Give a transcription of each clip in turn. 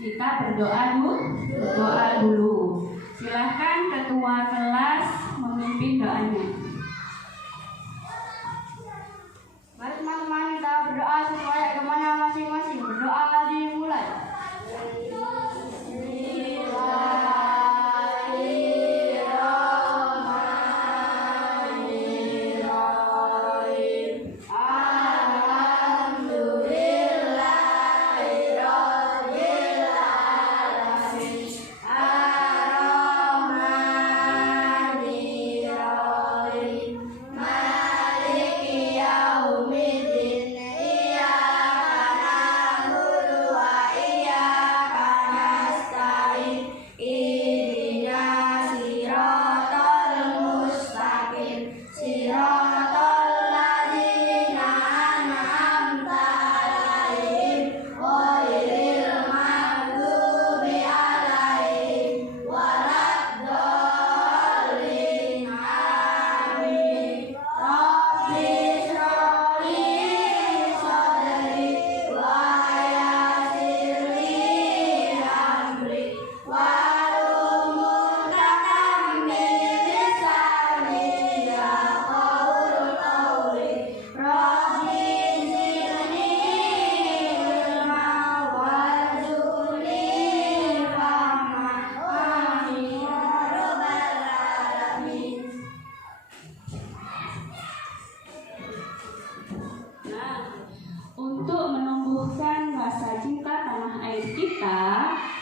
Kita berdoa dulu. Silahkan ketua kelas memimpin doanya. Mari teman-teman kita berdoa sesuai agamanya masing-masing. Berdoa dimulai.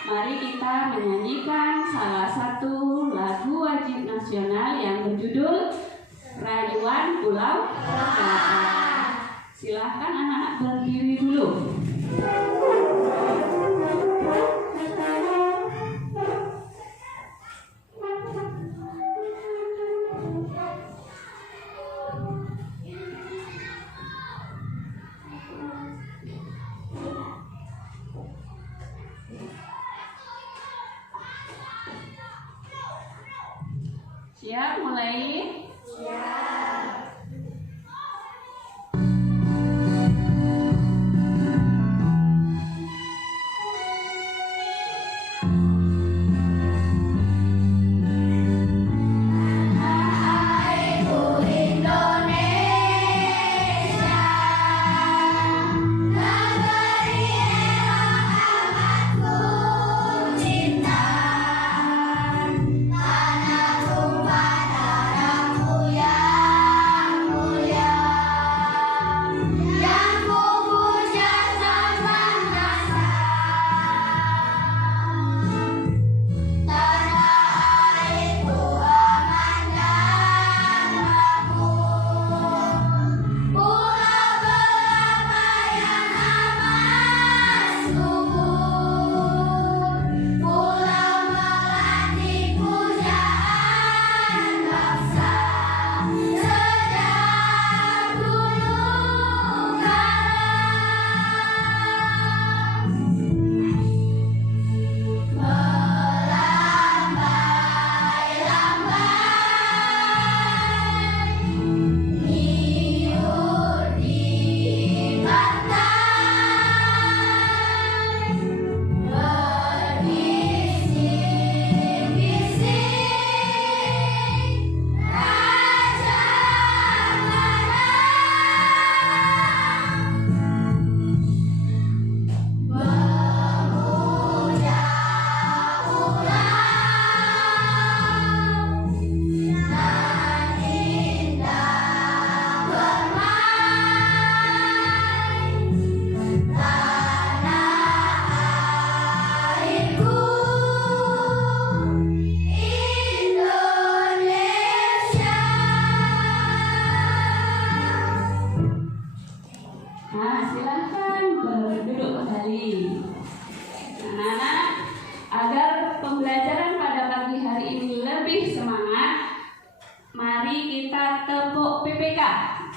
Mari kita menyanyikan salah satu lagu wajib nasional yang berjudul Rayuan Pulau Selatan. Silahkan anak-anak berdiri dulu. Siap mulai? Siap.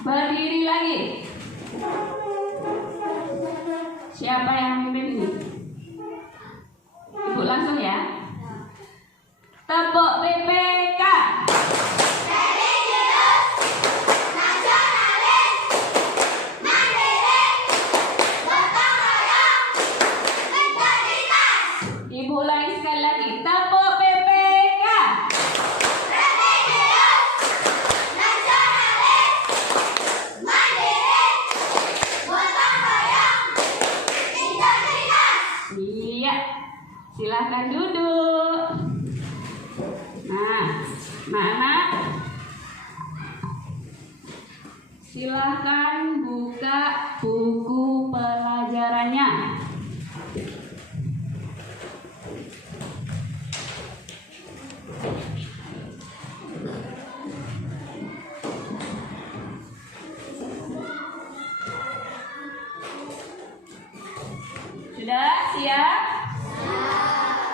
Berdiri lagi. Siapa yang memimpin ini? Ibu langsung ya. Tepuk PPK. siap?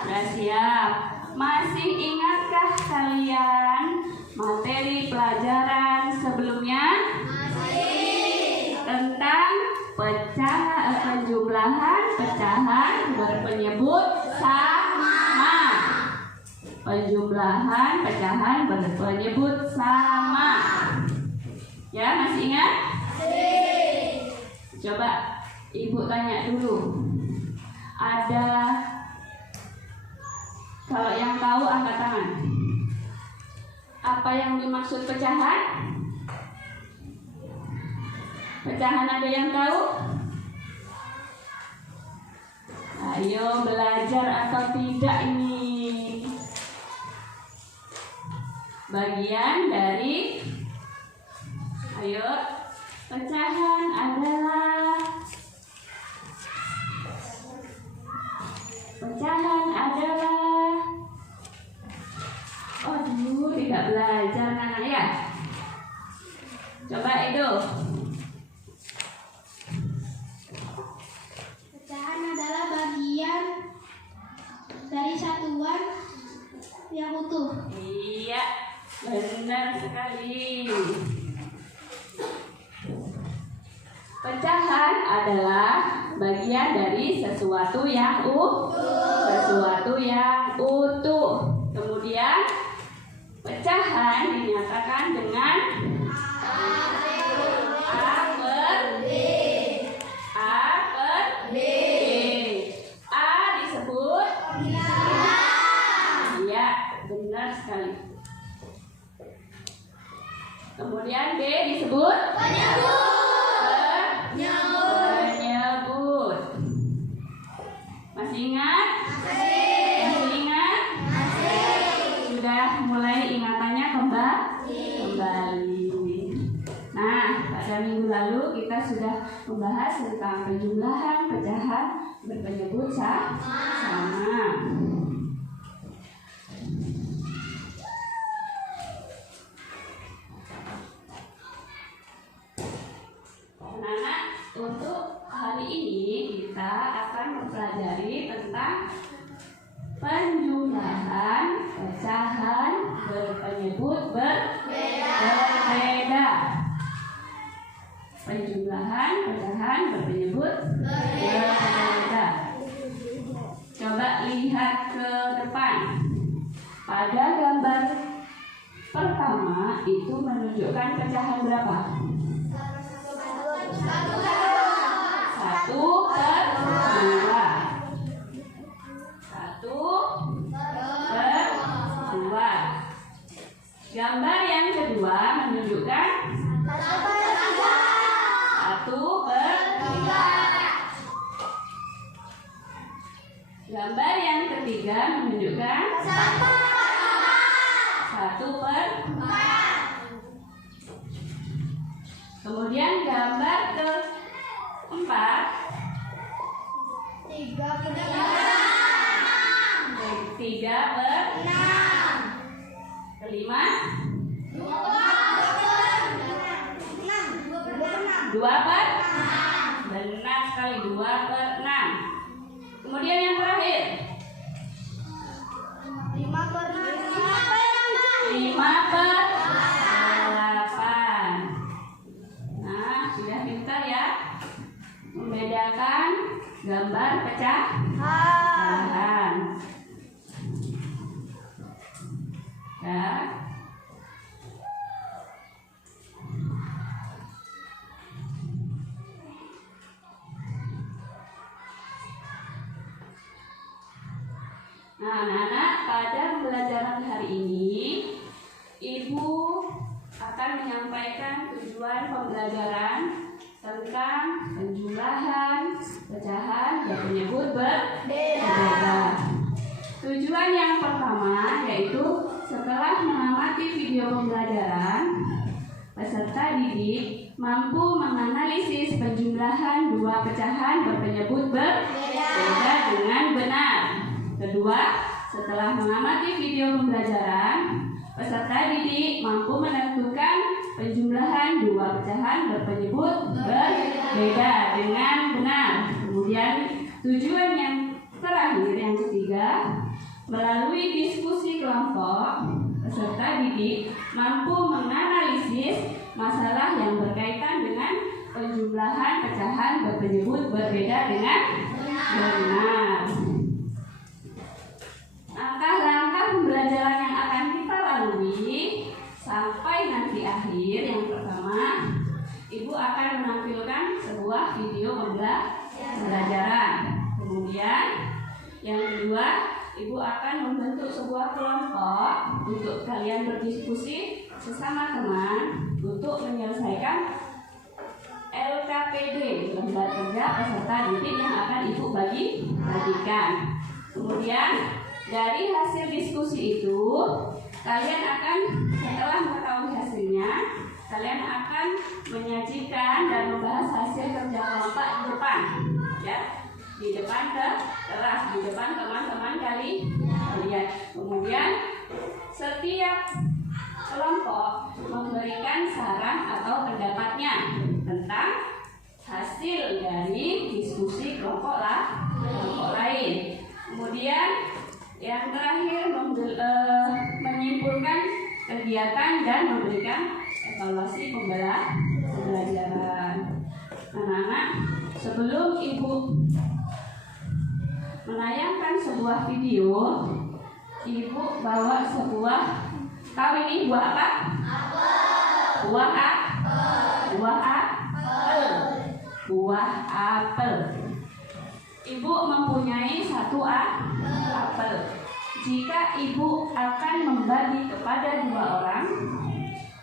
Sudah siap. Masih ingatkah kalian materi pelajaran sebelumnya? Tentang penjumlahan pecahan berpenyebut sama. Penjumlahan pecahan berpenyebut sama. Ya, masih ingat? Coba ibu tanya dulu. Ada, kalau yang tahu angkat tangan. Apa yang dimaksud pecahan? Pecahan ada yang tahu? Ayo belajar atau tidak ini? Bagian dari, ayo, pecahan adalah oh dulu tidak belajar anak ya. Coba itu. Pecahan adalah bagian dari satuan yang utuh. Iya, benar sekali. Pecahan adalah bagian dari sesuatu yang utuh. Kemudian pecahan dinyatakan dengan A per B. A disebut iya, benar sekali. Kemudian B disebut penyebut. Masih ingat? Masih ingat? Sudah mulai ingatannya kembali. Nah, pada minggu lalu kita sudah membahas tentang penjumlahan pecahan berpenyebut sama. Anak-anak, untuk hari ini kita akan mempelajari tentang penjumlahan pecahan berpenyebut berbeda. Penjumlahan pecahan berpenyebut berbeda. Coba lihat ke depan. Pada gambar pertama itu menunjukkan pecahan berapa? 1/2. Gambar yang kedua menunjukkan 1/3. Gambar yang ketiga menunjukkan 1/4. Kemudian gambar keempat 3/6. Kelima 2/6. Benar sekali, 2/6. Kemudian yang terakhir 5/8. Nah, sudah pintar ya membedakan gambar pecahan. Ya. Nah, anak-anak, pada pembelajaran hari ini Ibu akan menyampaikan tujuan pembelajaran tentang penjumlahan pecahan berpenyebut berbeda. Tujuan yang pertama yaitu setelah mengamati video pembelajaran, peserta didik mampu menganalisis penjumlahan dua pecahan berpenyebut berbeda dengan benar. Kedua, setelah mengamati video pembelajaran, peserta didik mampu menentukan penjumlahan dua pecahan berpenyebut berbeda dengan benar. Kemudian tujuan yang terakhir, yang ketiga, melalui diskusi kelompok, peserta didik mampu menganalisis masalah yang berkaitan dengan penjumlahan pecahan berpenyebut berbeda dengan benar. Langkah-langkah pembelajaran yang akan kita lalui sampai nanti akhir. Yang pertama, Ibu akan menampilkan sebuah video pembelajaran. Kemudian yang kedua, Ibu akan membentuk sebuah kelompok untuk kalian berdiskusi sesama teman untuk menyelesaikan LKPD, lembar kerja peserta didik yang akan Ibu bagikan. Kemudian dari hasil diskusi itu, kalian akan, setelah mengetahui hasilnya, kalian akan menyajikan dan membahas hasil kerja kelompok di depan, ya, di depan kelas, di depan teman-teman kalian. Kemudian setiap kelompok memberikan saran atau pendapatnya tentang hasil dari diskusi kelompok lain. Kemudian yang terakhir menyimpulkan kegiatan dan memberikan evaluasi pembelajaran. Anak-anak, sebelum Ibu menayangkan sebuah video, Ibu bawa sebuah, tahu ini buah apa? Buah apel. Ibu mempunyai satu apel. Jika Ibu akan membagi kepada 2 orang,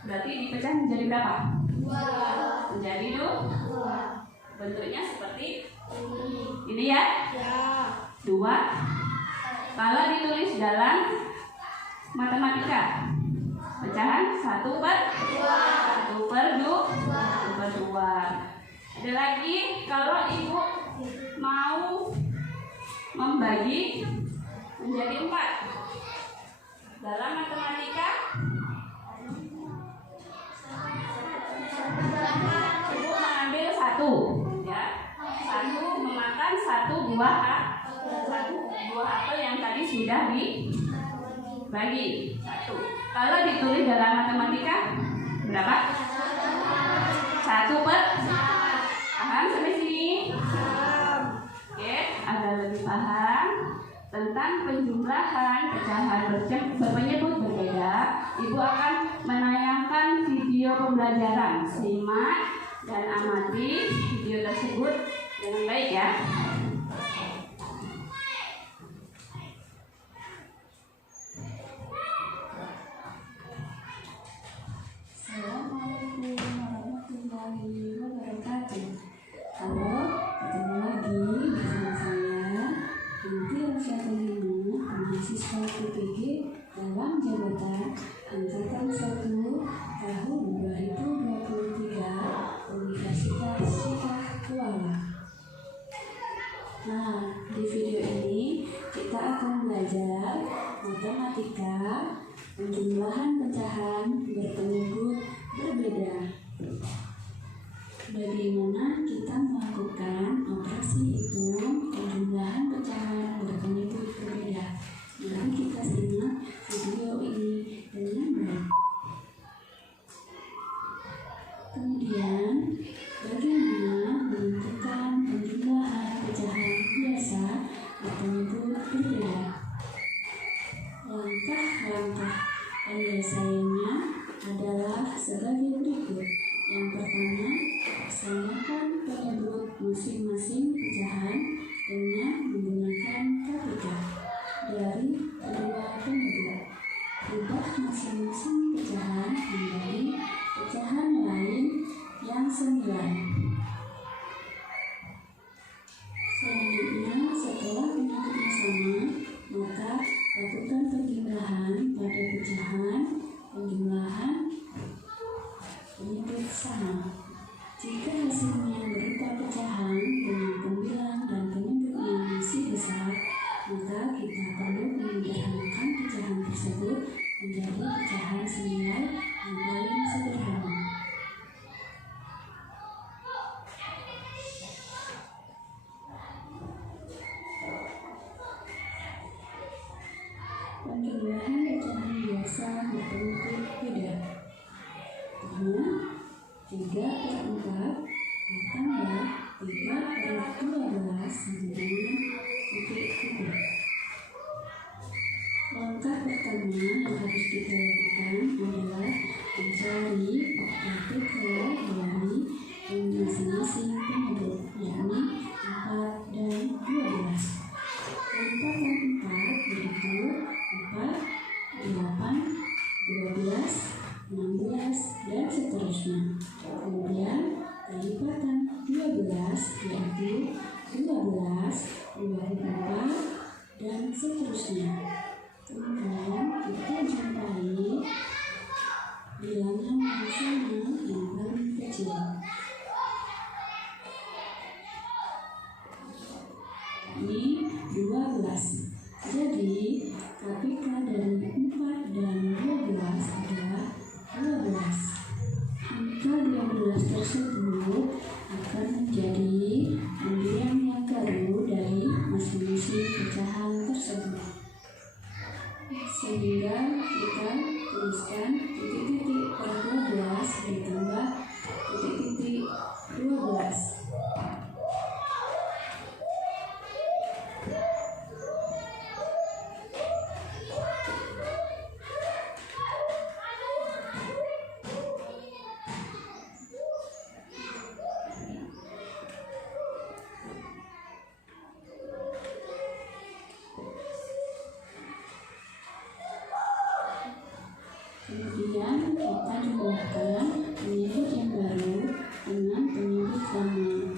berarti dipecah menjadi berapa? 2. Menjadi 2. Bentuknya seperti ini ya? 2. Kalau ditulis dalam matematika, pecahan 1/2. Ada lagi, kalau Ibu mau membagi menjadi 4 dalam matematika, Ibu mengambil 1, ya, 1 memakan 1 buah apel yang tadi sudah dibagi 1. Kalau ditulis dalam matematika berapa? 1/4. Paham sampai sini? Oke, agar lebih paham tentang penjumlahan pecahan berpenyebut berbeda, Ibu akan menayangkan video pembelajaran. Simak dan amati video tersebut dengan baik ya. Assalamualaikum warahmatullahi wabarakatuh. Halo, ketemu lagi bersama saya, Binti Rosyadina, mahasiswa PPG dalam jabatan Angkatan 1 tahun 2023 Universitas Syifah Kuala. Nah, di video ini kita akan belajar matematika, penjumlahan pecahan berpenyebut berbeda. Bagaimana kita melakukan operasi hitung penjumlahan pecahan berpenyebut berbeda? Mari kita simak video ini dengan baik. Kemudian, bagaimana menentukan penjumlahan pecahan biasa berpenyebut berbeda? Langkah-langkah penyelesaiannya adalah sebagai berikut. Yang pertama, samakan penyebut masing-masing pecahan dengan menggunakan KPK dari kedua penyebut. Ubah masing-masing pecahan menjadi pecahan lain yang 9. Selanjutnya, setelah penyebutnya sama, maka lakukan penjumlahan pada pecahan penjumlahan penyebut sama. Jika hasilnya berupa pecahan dengan pembilang dan penyebut yang penyebut, yakni 4 dan 12. Kelipatan 4 yaitu 4, 8, 12, 16, dan seterusnya. Kemudian kelipatan 12 yaitu 12, 24, dan seterusnya. Kemudian kita jumpai bilangan rasional yang paling kecil. Ini 12. Jadi KPK dari 4 dan 12 adalah 12. Angka 12 tersebut akan menjadi undian yang baru dari masing-masing pecahan tersebut. Sehingga kita tuliskan titik-titik per 12 ditambah titik-titik 12. Kemudian kita jumlahkan penyebut yang baru dengan penyebut lama,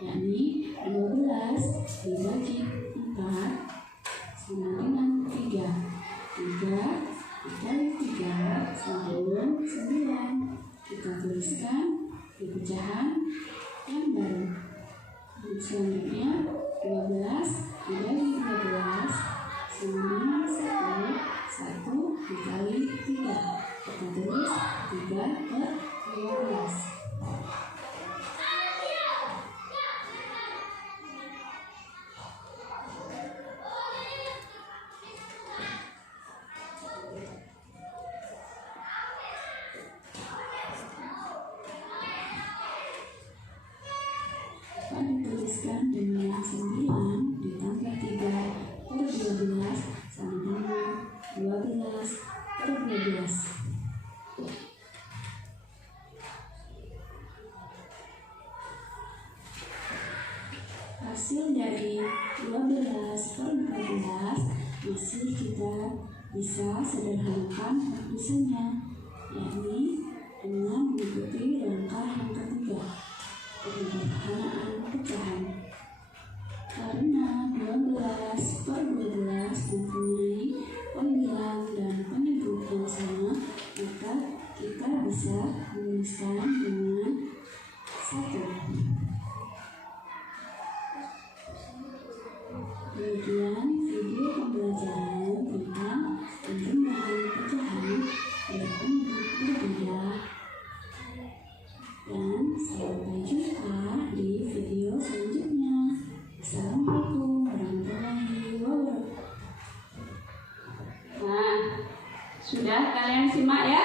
yakni 12 dibagi 4 sama dengan 3. 3 dikali 3 sama dengan 9. Kita tuliskan di pecahan yang baru. Dan selanjutnya 12 dibagi 12 sama dengan 1. 1 dikali 3. Kita tulis 3 per 12. Dapat dituliskan dengan 9 ditambah 3 per 12 sama dengan 12 per 12. Hasil dari 12 per 14 masih kita bisa sederhanakan penulisannya, yakni dengan mengikuti langkah yang ketiga, penyederhanaan pecahan. Karena 12 per 12 mempunyai pembilang dan penyebut yang sama, maka kita bisa menuliskan dengan 1. Demikian video pembelajaran tentang penjumlahan pecahan berpenyebut berbeda, dan sampai jumpa di video selanjutnya. Assalamualaikum warahmatullahi wabarakatuh. Nah, sudah kalian simak ya?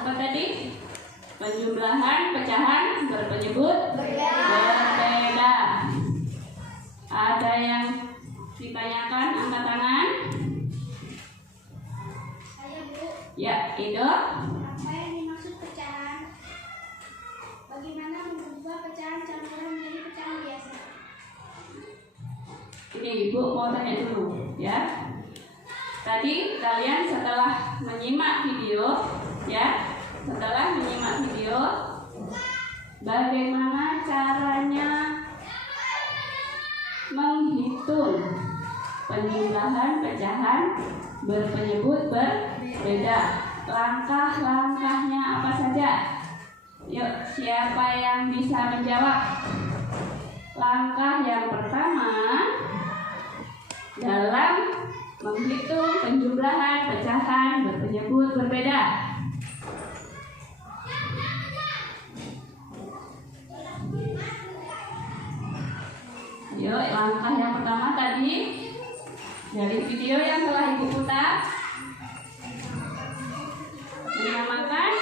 Apa tadi? Penjumlahan pecahan berpenyebut berbeda. Ada yang ditanyakan, angkat tangan. Saya Bu, Ya, Edo. apa yang dimaksud pecahan? Bagaimana mengubah pecahan campuran menjadi pecahan biasa? Ini Ibu mau tanya dulu ya. Tadi kalian setelah menyimak video ya, bagaimana caranya menghitung penjumlahan pecahan berpenyebut berbeda? Langkah-langkahnya apa saja? Yuk, siapa yang bisa menjawab? Langkah yang pertama dalam menghitung penjumlahan pecahan berpenyebut berbeda. Yuk, langkah yang pertama tadi dari video yang telah Ibu putar, menyamakan.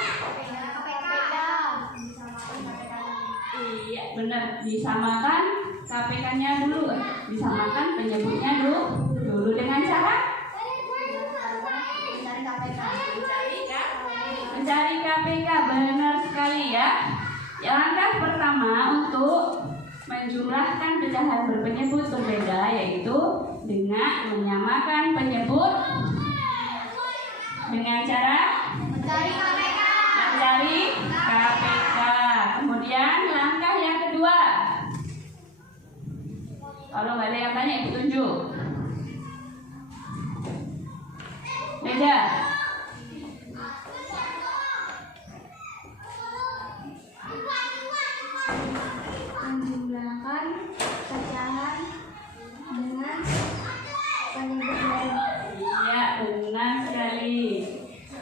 Iya, benar, disamakan KPK-nya dulu, disamakan penyebutnya dulu dengan cara mencari KPK. Benar sekali ya. Langkah pertama pertama untuk menjumlahkan pecahan berpenyebut berbeda, yaitu dengan menyamakan penyebut dengan cara Mencari KPK. mencari KPK. Kemudian langkah yang kedua, kalau nggak ada yang tanya, ibu tunjuk. Beda. Menjumlahkan pecahan dengan penyebut baru. Iya, benar sekali.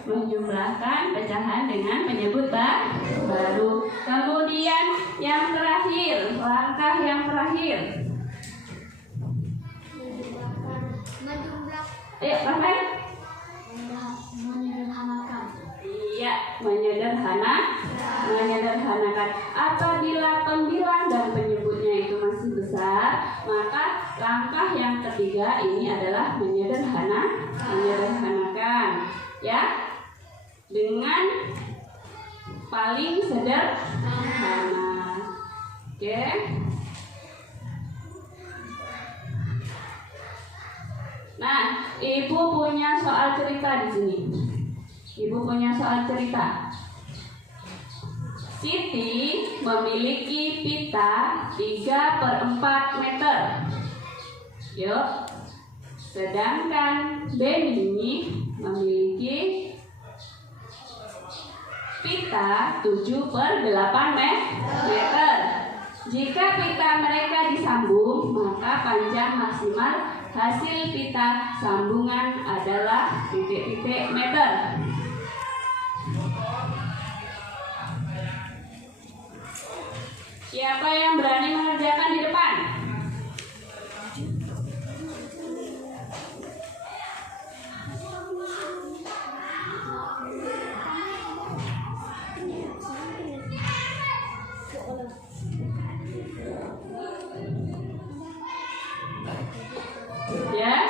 Menjumlahkan pecahan dengan penyebut baru. Kemudian yang terakhir, langkah yang terakhir. Ayo, bahkan. Menyederhanakan. Iya, menyederhanakan. Apabila pembilang dan penyebutnya itu masih besar, maka langkah yang ketiga ini adalah menyederhanakan, ya, dengan paling sederhana. Oke. Nah, ibu punya soal cerita di sini. Ibu punya soal cerita. Siti memiliki pita 3/4 meter. Yuk. Sedangkan Benny memiliki pita 7/8 meter. Jika pita mereka disambung, maka panjang maksimal hasil pita sambungan adalah titik-titik meter. Siapa yang berani mengerjakan di depan? Ya.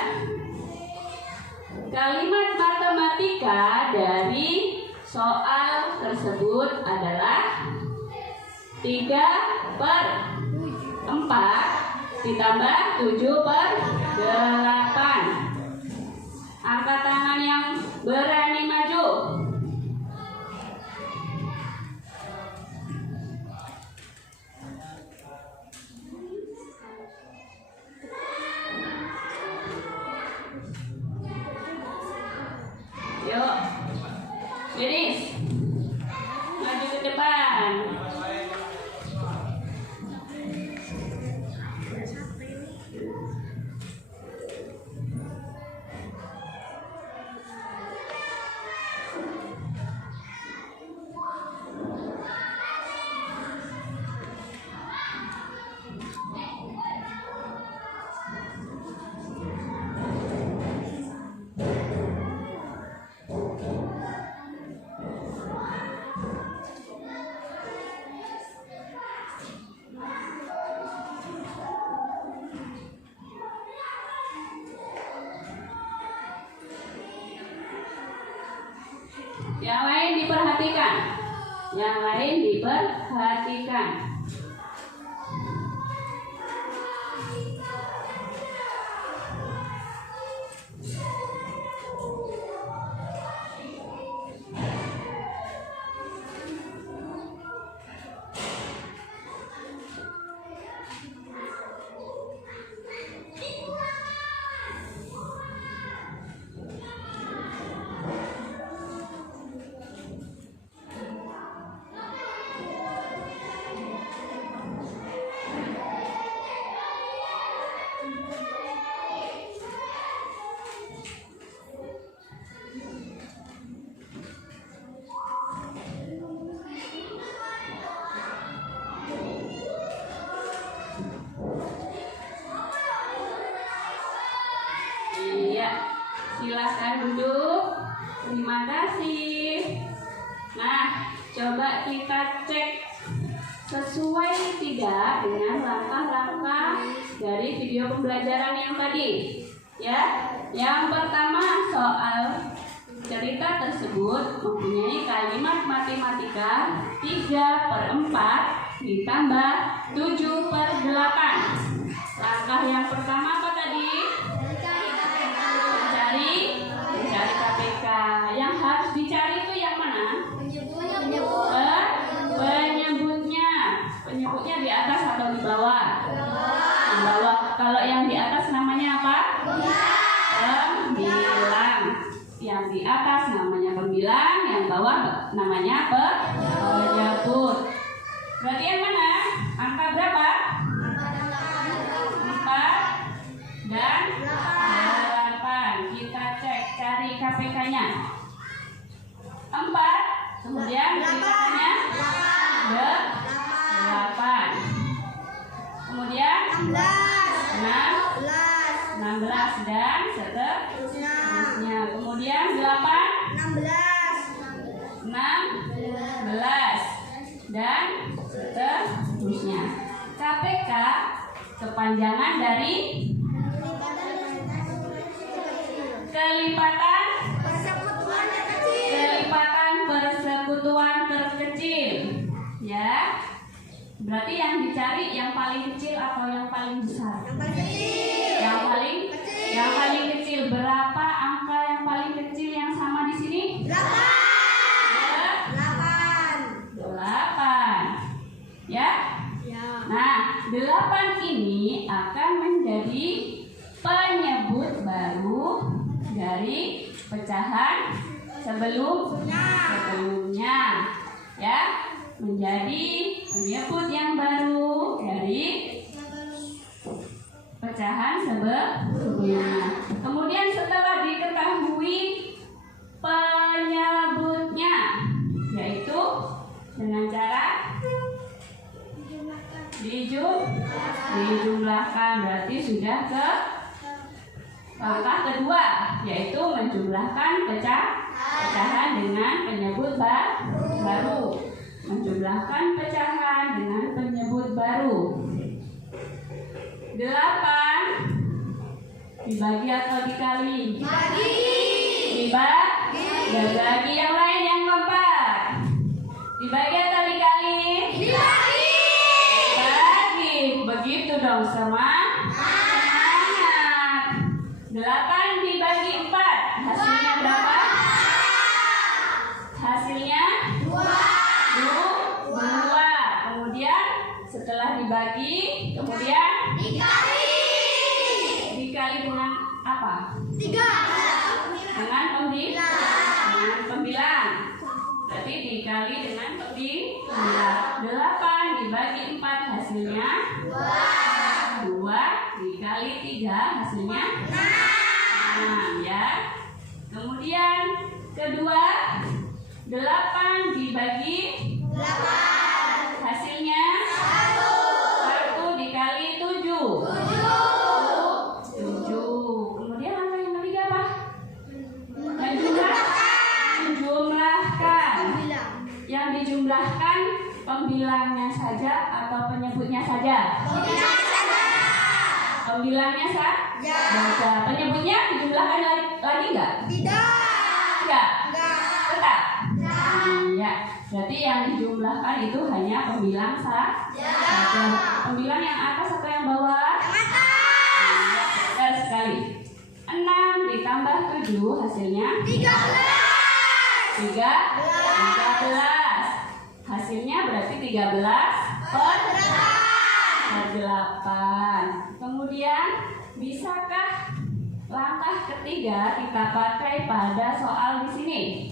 Kalimat matematika dari soal tersebut adalah 3/4 ditambah 7/8. Angkat tangan yang berani maju. Yuk, Denis, maju ke depan. Yang lain diperhatikan. Yang lain diperhatikan. Silakan duduk. Terima kasih. Nah, coba kita cek sesuai tidak dengan langkah-langkah dari video pembelajaran yang tadi. Ya, yang pertama soal cerita tersebut mempunyai kalimat matematika 3/4 ditambah 7/8. Langkah yang pertama apa tadi? Mencari KPK. Yang harus dicari itu yang mana? Penyebutnya. Penyebutnya di atas atau di bawah? Di bawah. Kalau yang di atas namanya apa? Pembilang. Yang di atas namanya pembilang, yang bawah namanya penyebut. Berarti yang mana? Angka berapa? 4 dan 8. Kita cek, cari KPK-nya. 4, kemudian KPK-nya 8. Kemudian 16 dan seterusnya. Kemudian 16 dan seterusnya. KPK kepanjangan dari kelipatan persekutuan terkecil. Ya. Berarti yang dicari yang paling kecil atau yang paling besar? Yang paling kecil. Berapa angka yang paling kecil yang sama di sini? 8. Ya? Nah, 8 ini akan menjadi penyebut baru dari pecahan sebelumnya. Ya, menjadi penyebut yang baru dari pecahan sebelumnya. Kemudian setelah diketahui penyebutnya, yaitu dengan cara dijumlahkan. Berarti sudah ke langkah kedua, yaitu menjumlahkan pecahan dengan penyebut baru. Menjumlahkan pecahan dengan penyebut baru. 8 dibagi atau dikali? Dibagi. Yang lain yang keempat. Dibagi atau dikali? Dibagi. Begitu dong, semangat. 8 dibagi 4. Hasilnya berapa? Hasilnya 2. Kemudian setelah dibagi, kemudian dikali dengan apa? 3. Dengan pembilang. Berarti dikali dengan pembilang. 8 dibagi 4 hasilnya 2. Dikali 3 hasilnya 6. Ya. Kemudian kedua, 8 dibagi 8 hasilnya 1 dikali 7. Kemudian langkah yang ketiga apa? Menjumlahkan. Yang dijumlahkan pembilangnya saja atau penyebutnya saja? Pembilangnya saja. Penyebutnya dijumlahkan lagi enggak? Tidak. Tetap. Ya. Berarti yang dijumlahkan itu hanya pembilang saja. Pembilang yang atas atau yang bawah? Benar sekali. 6 ditambah 7 hasilnya 13. Hasilnya berarti 13/8. Kemudian bisakah langkah ketiga kita pakai pada soal di sini?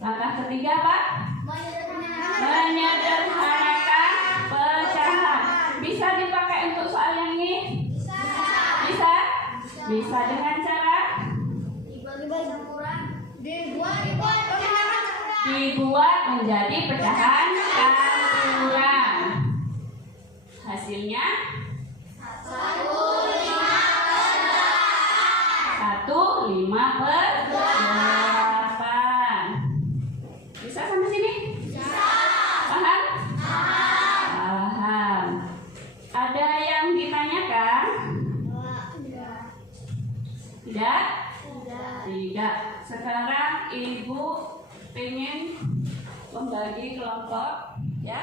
Langkah ketiga apa? Menyederhanakan pecahan. Bisa dipakai untuk soal yang ini? Bisa dengan cara dibuat menjadi pecahan campuran. Hasilnya 1/5/8. Bisa sampai sini? Paham? Paham. Ada yang ditanyakan? Tidak. Sekarang ibu pengen membagi kelompok, ya.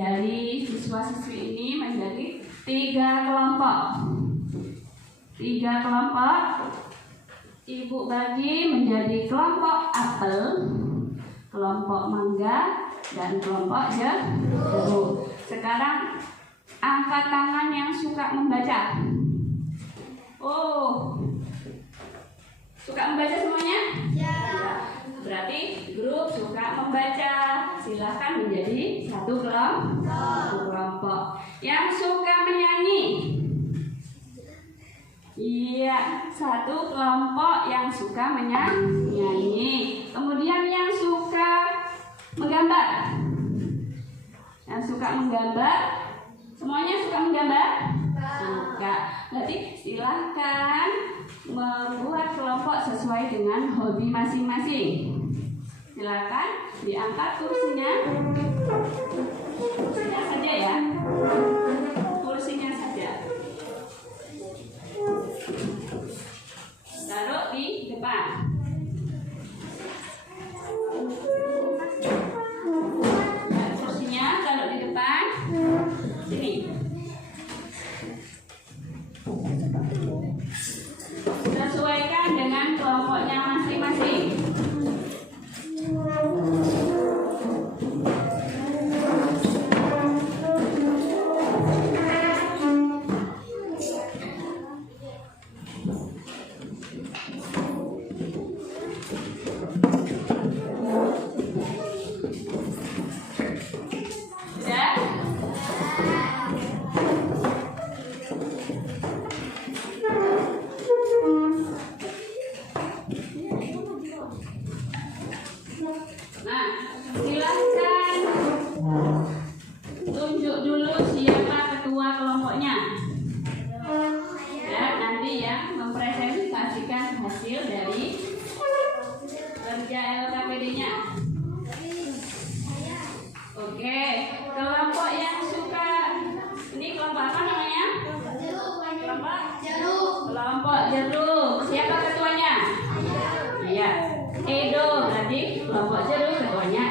dari siswa-siswi ini menjadi 3 kelompok. 3 kelompok. Ibu bagi menjadi kelompok apel, kelompok mangga, dan kelompok jeruk. Sekarang angkat tangan yang suka membaca. Oh, suka membaca semuanya? Ya. Berarti grup suka membaca. Silahkan menjadi 1 kelompok. Yang suka menyanyi. Iya, 1 kelompok yang suka menyanyi. Kemudian yang suka menggambar. Yang suka menggambar. Semuanya suka menggambar? Suka. Berarti silahkan membuat kelompok sesuai dengan hobi masing-masing. Silakan diangkat kursinya. Kursinya saja ya. Kursinya saja. Taruh di depan. Ya, kursinya taruh di depan. Sini. Sesuaikan dengan kelompoknya masing-masing. Hasil dari kerja LKPD-nya. Oke, kelompok yang suka, ini kelompok apa namanya? Kelompok jeruk. Kelompok jeruk. Siapa ketuanya? Iya, Edo. Berarti kelompok jeruk ketuanya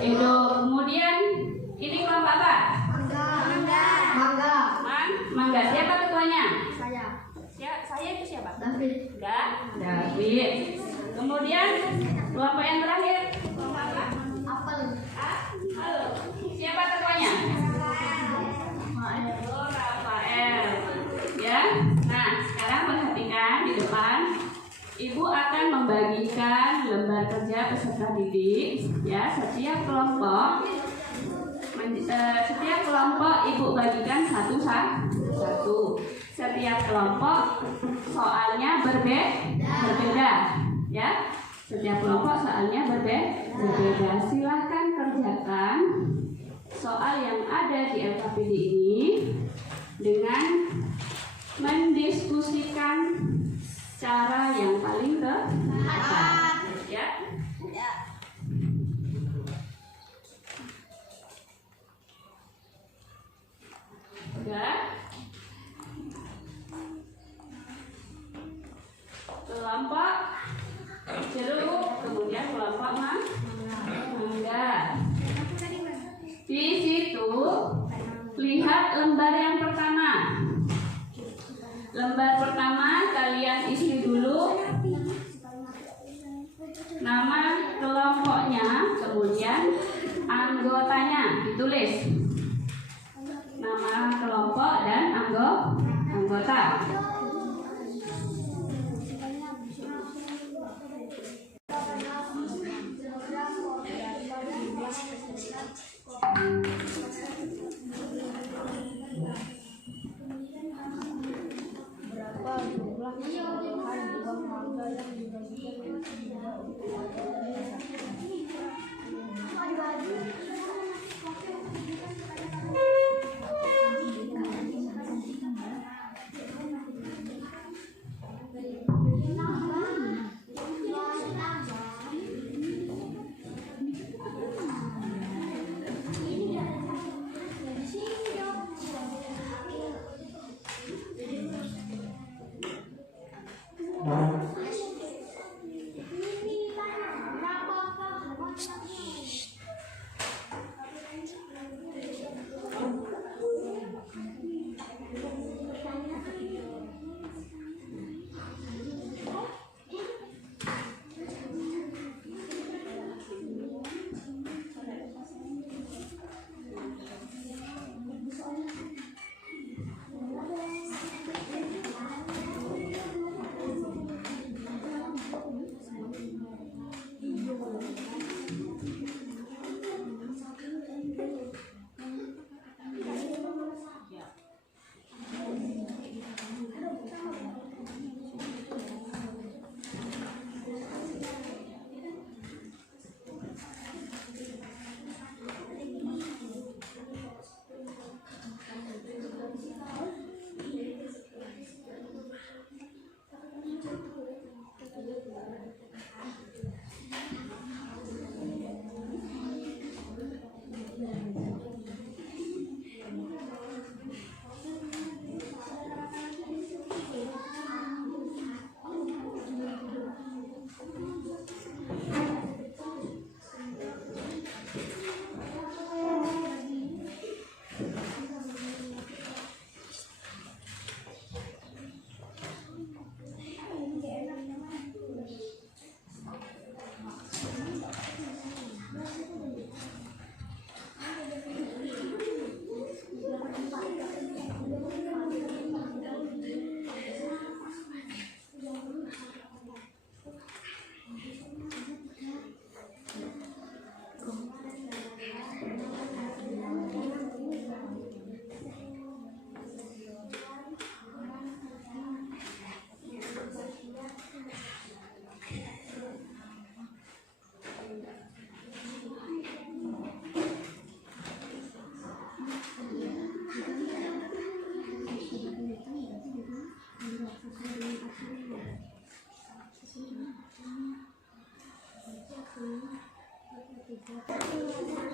Edo. Kemudian ini kelompok apa? Mangga. Siapa ketuanya? Saya itu siapa? David. Kemudian kelompok yang terakhir kelompok apa? Apel. Siapa ketuanya? Rafael. Ya. Nah, sekarang perhatikan di depan. Ibu akan membagikan lembar kerja peserta didik. Ya, setiap kelompok ibu bagikan satu. Setiap kelompok soalnya berbeda, ya. Setiap kelompok soalnya berbeda. Silahkan kerjakan soal yang ada di LKPD ini dengan mendiskusikan cara yang paling tepat, ya. Udah. Kelompok jeruk, kemudian kelompok mangga. Di situ lihat lembar yang pertama. Lembar pertama kalian isi dulu nama kelompoknya, kemudian anggotanya ditulis. Nama kelompok dan anggota. Berapa jumlah keseluruhan buah mangga yang dibagikan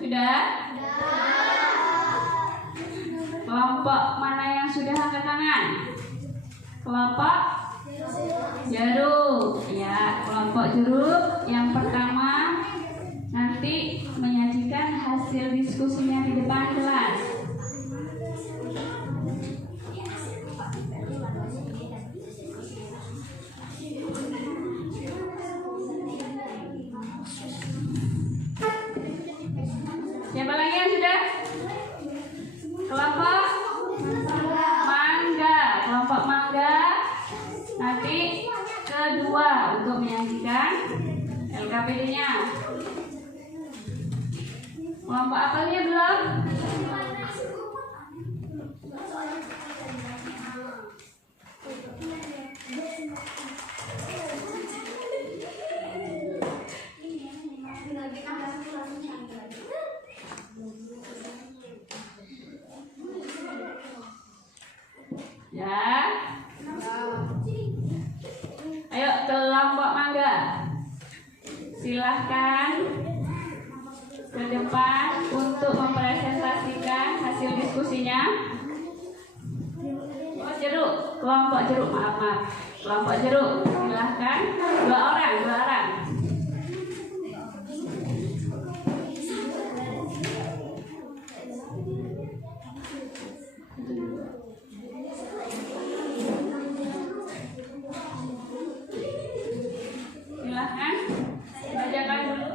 Sudah? Kelompok mana yang sudah angkat tangan? Kelompok jeruk. Ya, kelompok jeruk yang pertama nanti menyajikan hasil diskusinya di depan kelas. Siapa lagi yang sudah? Kelompok mangga. Kelompok mangga nanti kedua untuk menyajikan LKPD-nya. Kelompok apelnya belum? Ya. Ayo kelompok mangga. Silahkan ke depan untuk mempresentasikan hasil diskusinya. Oh, jeruk, kelompok jeruk, maaf. Kelompok jeruk, silahkan. Dua orang. Silahkan, bacakan dulu.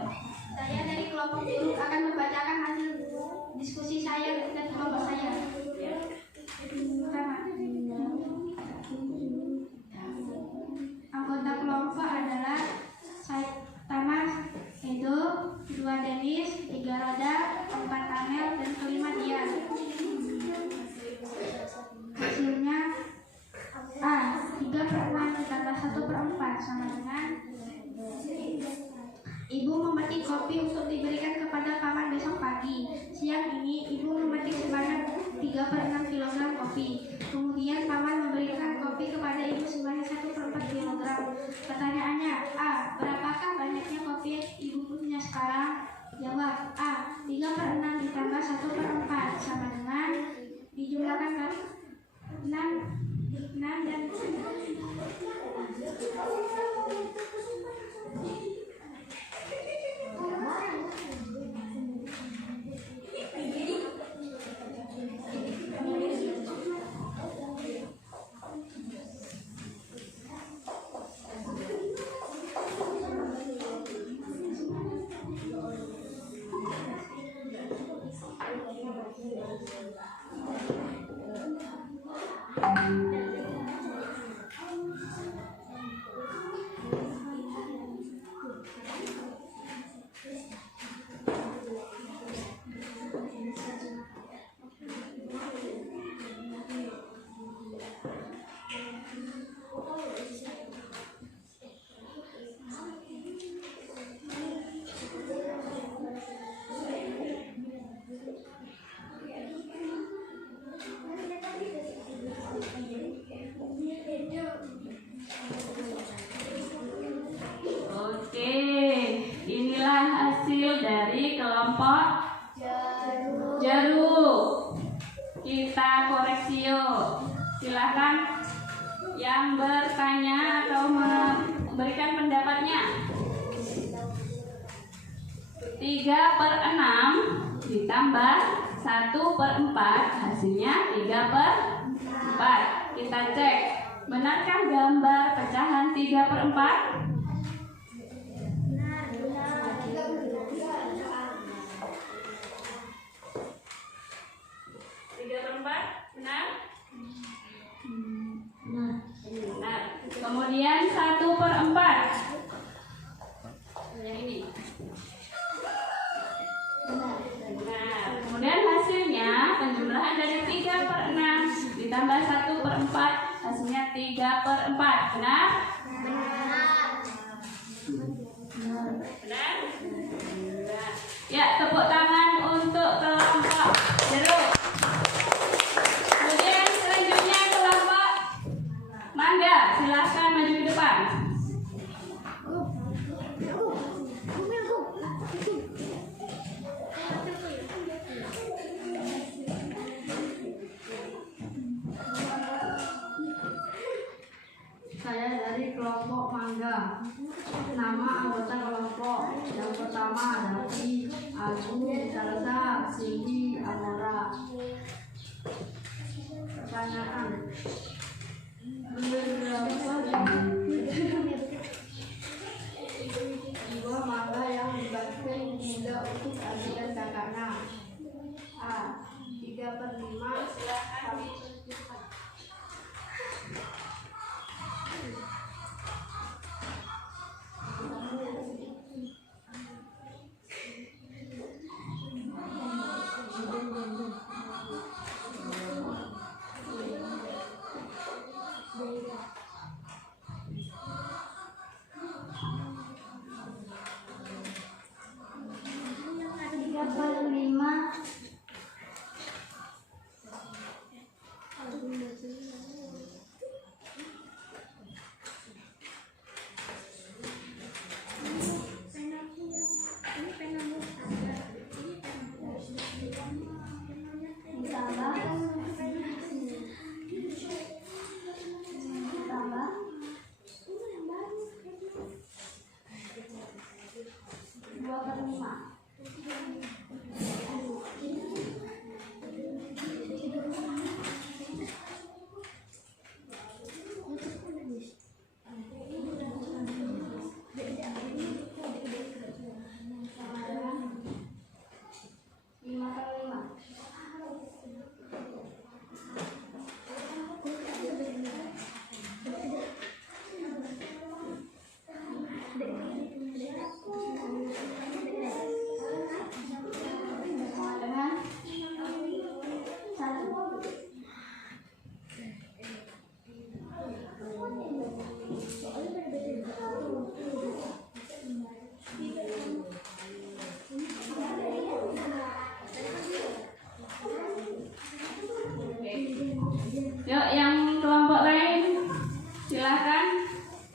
Saya dari kelompok jeruk akan membacakan hasil diskusi saya dan kelompok saya. Pertama, anggota kelompok adalah Thomas, Edo, 2 Denis, 3 Roda, 4 Amel, dan 5 Dian. Hasilnya A. 3/6 ditambah 1/4 sama dengan Ibu memetik kopi untuk diberikan kepada paman besok pagi. Siang ini ibu memetik sebanyak 3/6 kg kopi. Kemudian paman memberikan kopi kepada ibu sebanyak 1/4 kg. Pertanyaannya, A. Berapakah banyaknya kopi ibu punya sekarang? Jawab A. 3/6 ditambah 1/4 sama dengan dijumlahkan 6 dan dari kelompok jeruk. Kita koreksi yuk. Silakan yang bertanya atau memberikan pendapatnya. 3/6 ditambah 1/4 hasilnya 3/4. Kita cek, benarkah gambar pecahan 3/4? Benar? Benar. Kemudian 1/4. Yang ini. Benar. Kemudian hasilnya penjumlahan dari 3/6 ditambah 1/4 hasilnya 3/4. Benar? Benar? Ya, tepuk tangan untuk kelompok jeruk. Kemudian selanjutnya kelompok mangga, silahkan maju ke depan. kelompok Mangga. Nama anggota kelompok yang pertama Davi, Agung, Salsa, Cindy, Amora. Pertanyaan: berapa jiwa mangga yang dibagikan hingga untuk adik dan kakaknya? A. 3/5. Silakan. Yuk, yang kelompok lain silahkan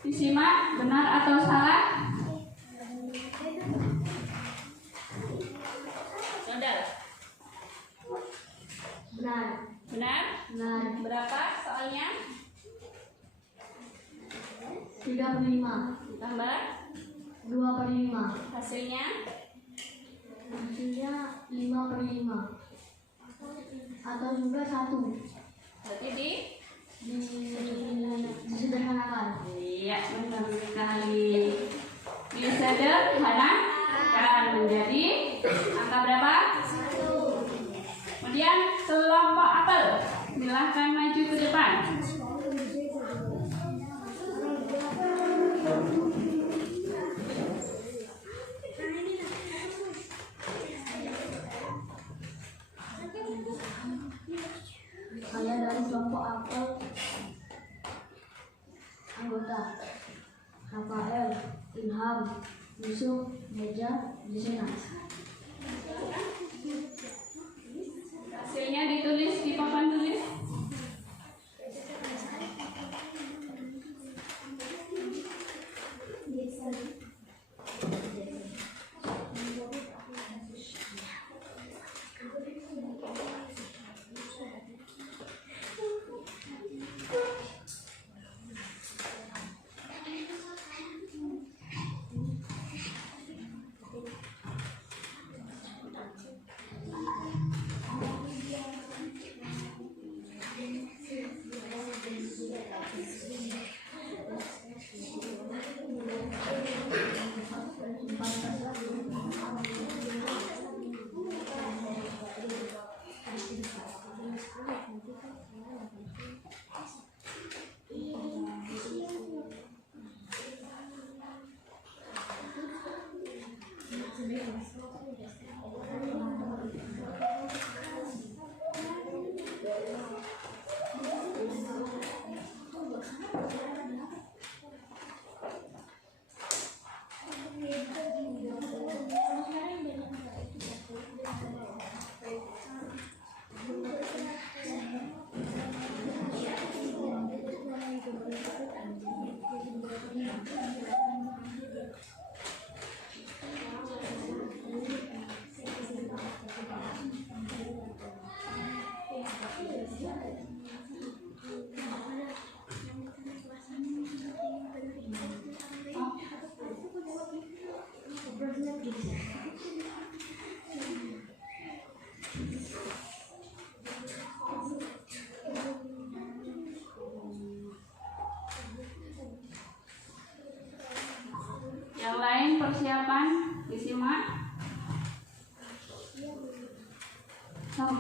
disimak benar atau salah. Saudara. Benar. Benar? Benar. Berapa soalnya? 3/5. Tambah 2/5. hasilnya? Hasilnya 5/5. Atau juga 1. Berarti disederhanakan. iya, benar sekali. Disederhanakan menjadi angka berapa? 1. Kemudian kelompok apel, silahkan maju ke depan. Saya dari kelompok apel, anggota Rafael, Ilham, Yusuf, Meja, Desena. Hasilnya ditulis di papan tulis.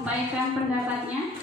sampaikan pendapatnya.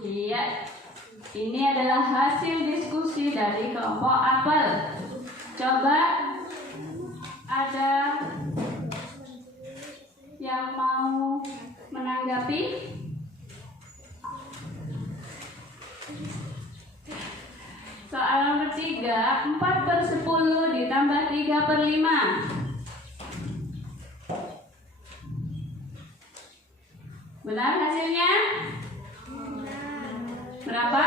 Iya, ini adalah hasil diskusi dari kelompok apel. Coba ada yang mau menanggapi? Soal nomor 3, 4/10 ditambah 3/5. Benar hasilnya? Berapa?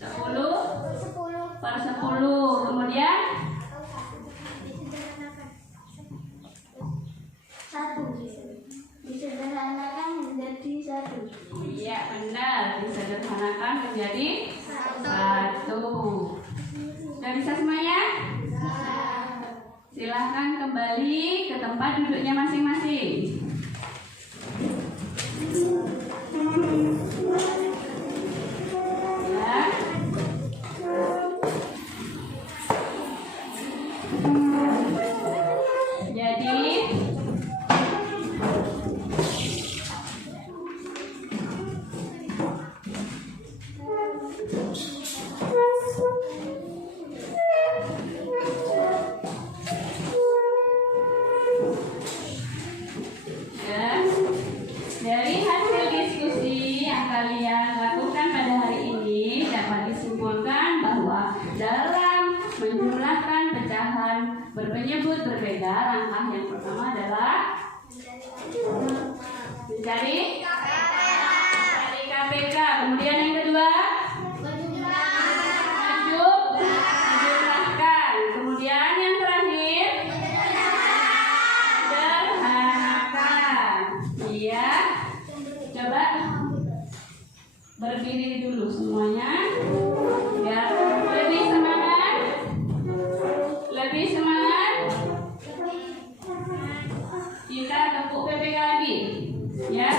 10/10. Kemudian 1 disederhanakan menjadi 1. iya benar, disederhanakan menjadi 1. Sudah bisa semuanya? Silahkan kembali ke tempat duduknya masing-masing. Ya. Jadi dari hasil diskusi yang kalian lakukan pada hari ini dapat disimpulkan bahwa dalam menjumlahkan pecahan berpenyebut berbeda, langkah yang pertama adalah mencari KPK. Kemudian yang kedua menjumlahkan. Kemudian yang terakhir sederhanakan. Iya. Coba berdiri dulu semuanya. Ya, lebih semangat. Lebih semangat. Kita tepuk PPK lagi. Ya.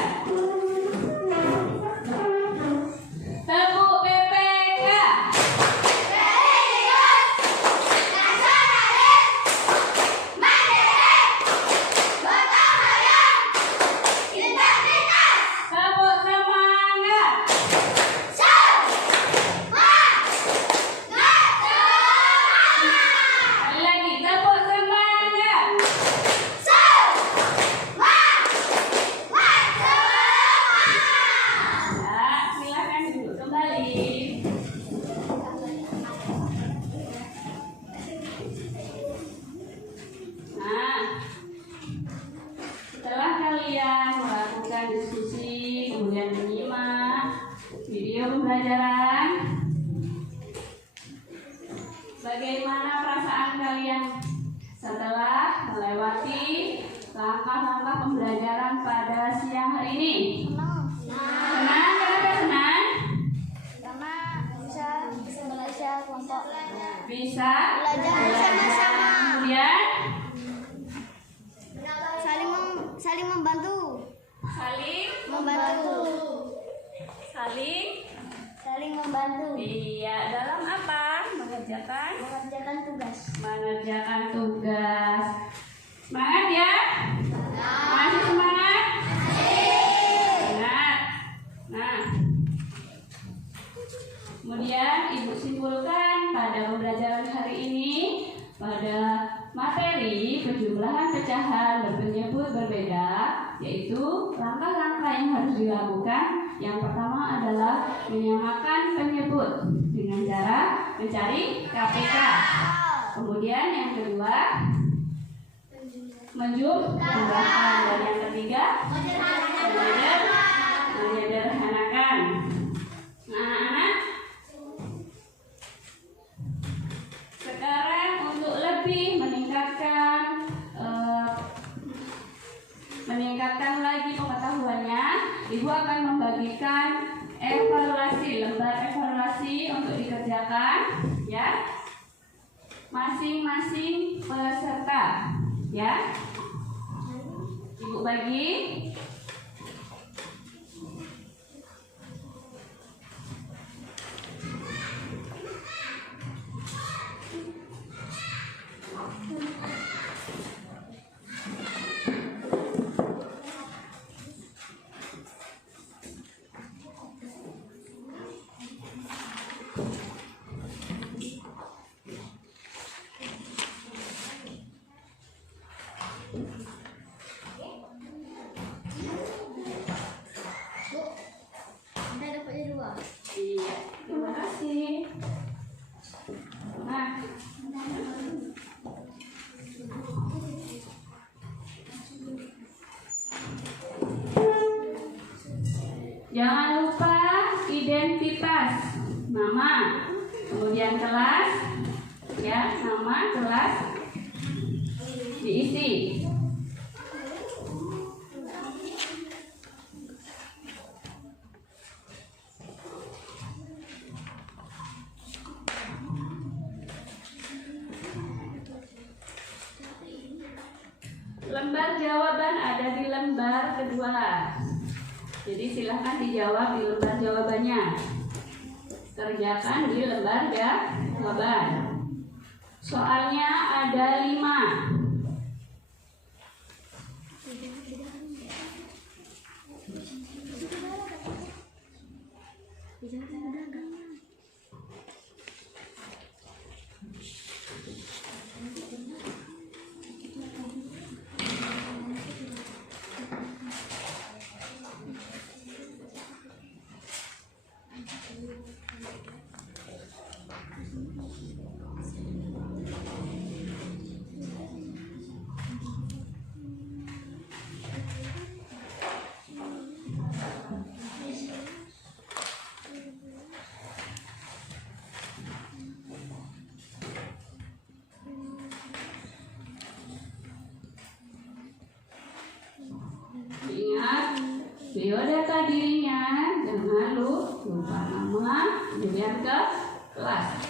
Tepuk PPK. Tepuk semangat. Sekali lagi, tepuk semangat. Ya, silakan duduk kembali. Nah, setelah kalian melakukan diskusi, kemudian menyimak video pembelajaran, bagaimana perasaan kalian setelah melewati langkah-langkah pembelajaran pada siang hari ini? Senang? Kenapa senang? Karena bisa belajar kelompok. Bisa Belajar bersama-sama. Kemudian Saling membantu. Saling Membantu. saling Saling membantu. iya, dalam apa? Mengerjakan Tugas. Semangat ya. Masih semangat? Semangat. Nah, kemudian Ibu simpulkan pada pembelajaran hari ini pada materi penjumlahan pecahan berpenyebut berbeda, yaitu langkah-langkah yang harus dilakukan. Yang pertama adalah menyamakan penyebut dengan cara mencari KPK. Kemudian yang kedua menjumlahkan, dan yang ketiga menyederhanakan. Nah, anak, sekarang untuk lebih meningkatkan lagi pengetahuannya, Ibu akan membagikan lembar evaluasi untuk dikerjakan, ya, masing-masing peserta, ya. Ibu bagi. Iya, terima kasih. Nah, jangan lupa identitas nama, kemudian kelas, ya, nama kelas diisi. Lembar jawaban ada di lembar kedua. Jadi silahkan dijawab di lembar jawabannya. Kerjakan di lembar jawaban. Soalnya ada 5. Ingat, biodata dirinya, jangan lupa nama, kemudian ke kelas.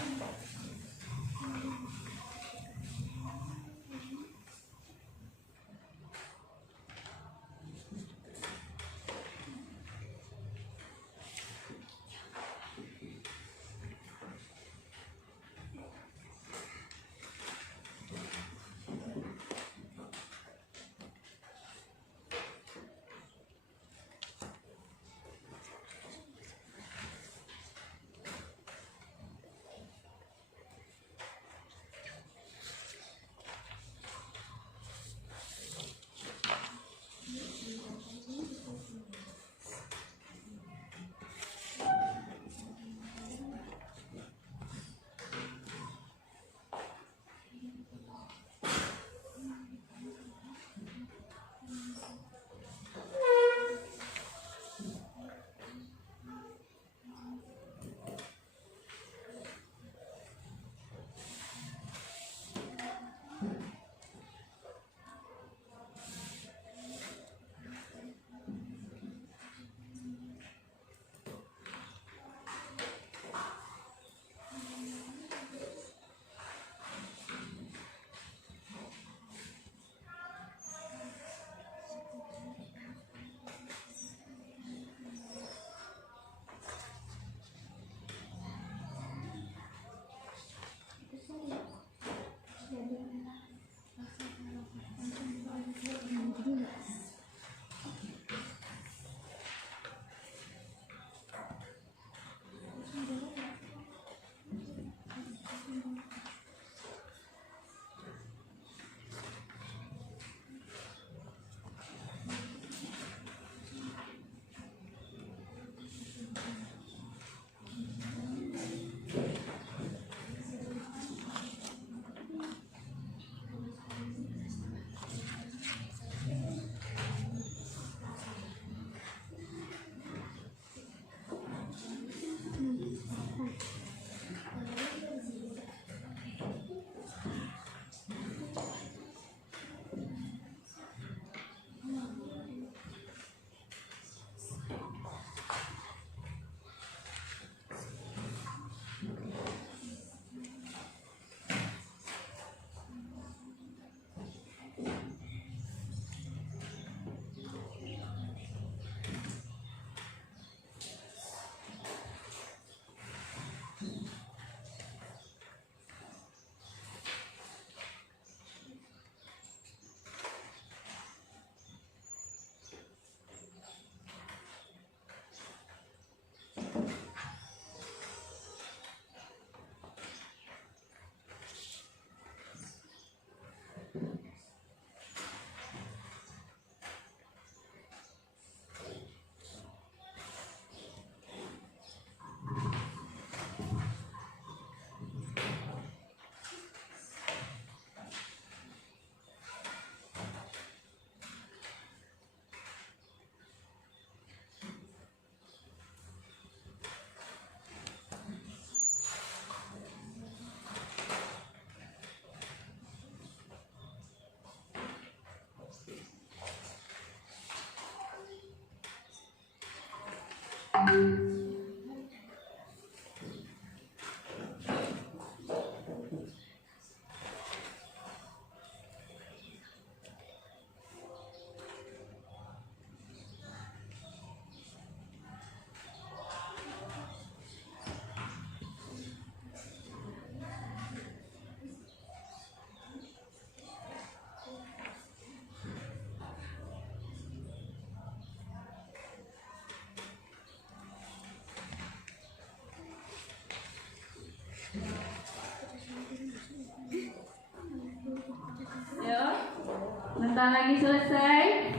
Sebentar lagi selesai.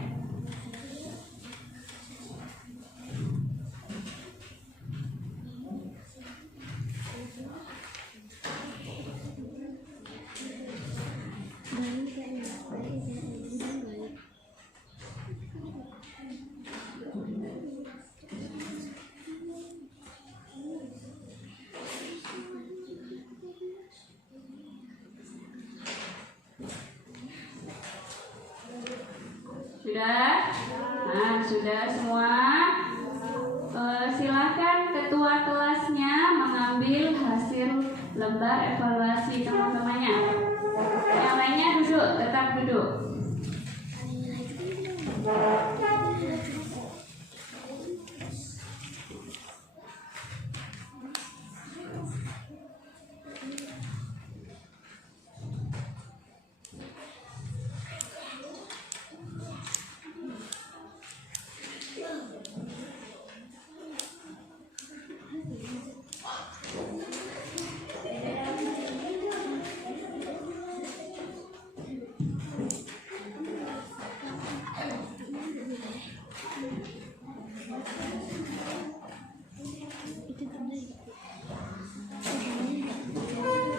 Sudah? Nah, sudah semua. Silakan ketua kelasnya mengambil hasil lembar evaluasi teman-temannya. Yang lainnya duduk, tetap duduk.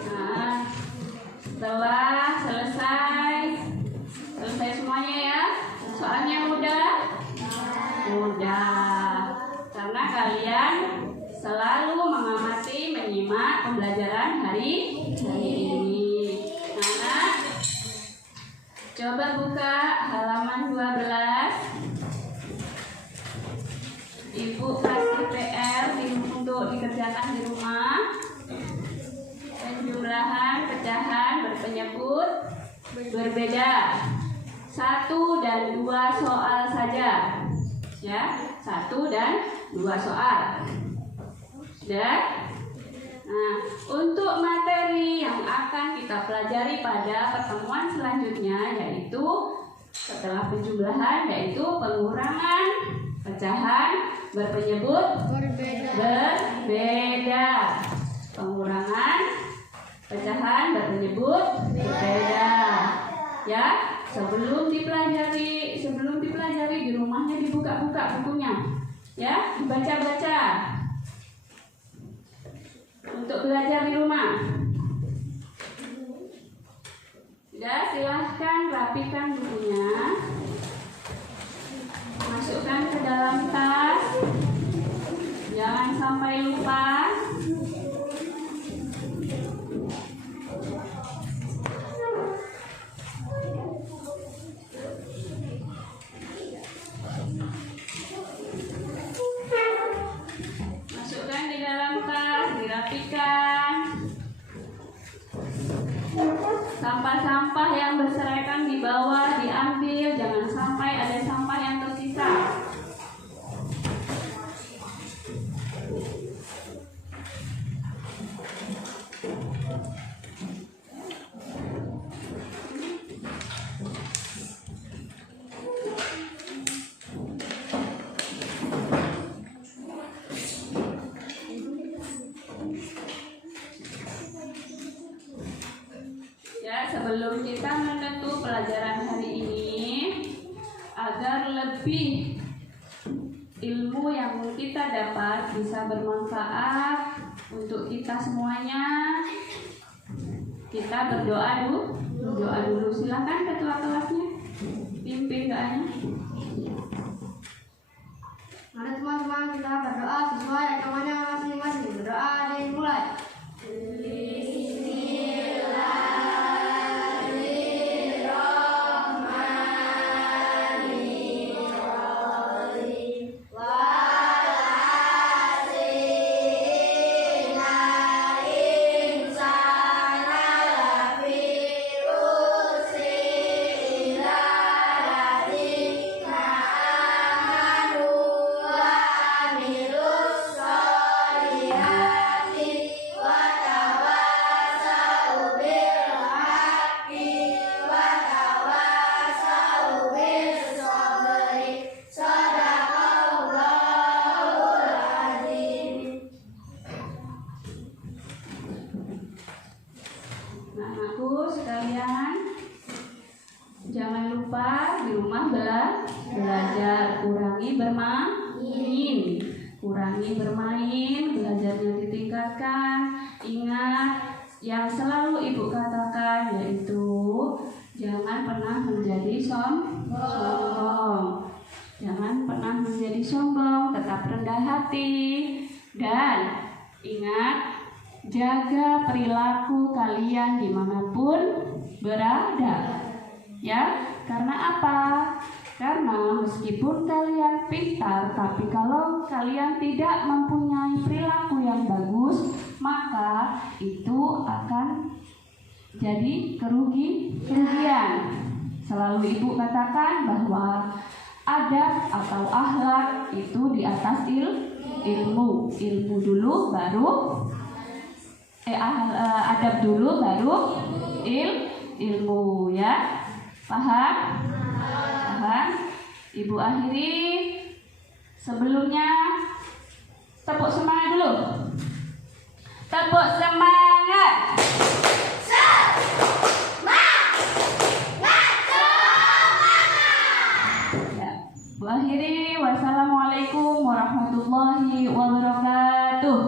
Nah, setelah selesai semuanya ya. Soalnya mudah, karena kalian selalu mengamati, menyimak pembelajaran hari ini. Nah, coba buka halaman 12. Ibu kasih PR untuk dikerjakan di rumah. Penjumlahan pecahan berpenyebut berbeda. 1 dan 2 soal saja. Ya, 1 dan 2 soal. Sudah? Nah, untuk materi yang akan kita pelajari pada pertemuan selanjutnya yaitu setelah penjumlahan yaitu pengurangan pecahan berpenyebut berbeda. Pengurangan pecahan berpenyebut berbeda. Ya, sebelum dipelajari di rumahnya dibuka-buka bukunya. Ya, dibaca-baca. Untuk belajar di rumah. Sudah, silahkan rapikan bukunya. Masukkan ke dalam tas. Jangan sampai lupa. Masukkan di dalam tas, dirapikan. Sampah-sampah yang berserakan di bawah diambil, jangan sampai ada sampah yang tersisa. Ya, sebelum kita menutup pelajaran hari ini, agar lebih ilmu yang kita dapat bisa bermanfaat untuk kita semuanya, kita berdoa dulu. Silakan ketua kelasnya pimpin doanya. Mari teman-teman kita berdoa sesuai agamanya masing-masing. Berdoa dari mulai. rumah belajar, kurangi bermain. Kurangi bermain, belajarnya ditingkatkan. Ingat yang selalu ibu katakan, yaitu jangan pernah menjadi sombong. Jangan pernah menjadi sombong, tetap rendah hati. Dan ingat, jaga perilaku kalian dimanapun berada. Ya, karena apa? Karena meskipun kalian pintar, tapi kalau kalian tidak mempunyai perilaku yang bagus, maka itu akan jadi kerugian. Selalu ibu katakan bahwa adab atau akhlak itu di atas ilmu. Ilmu dulu baru adab dulu baru ilmu, ya. Paham? Ibu akhiri. Sebelumnya tepuk semangat dulu. Tepuk semangat. Ya, Bu akhiri. Wassalamualaikum warahmatullahi wabarakatuh.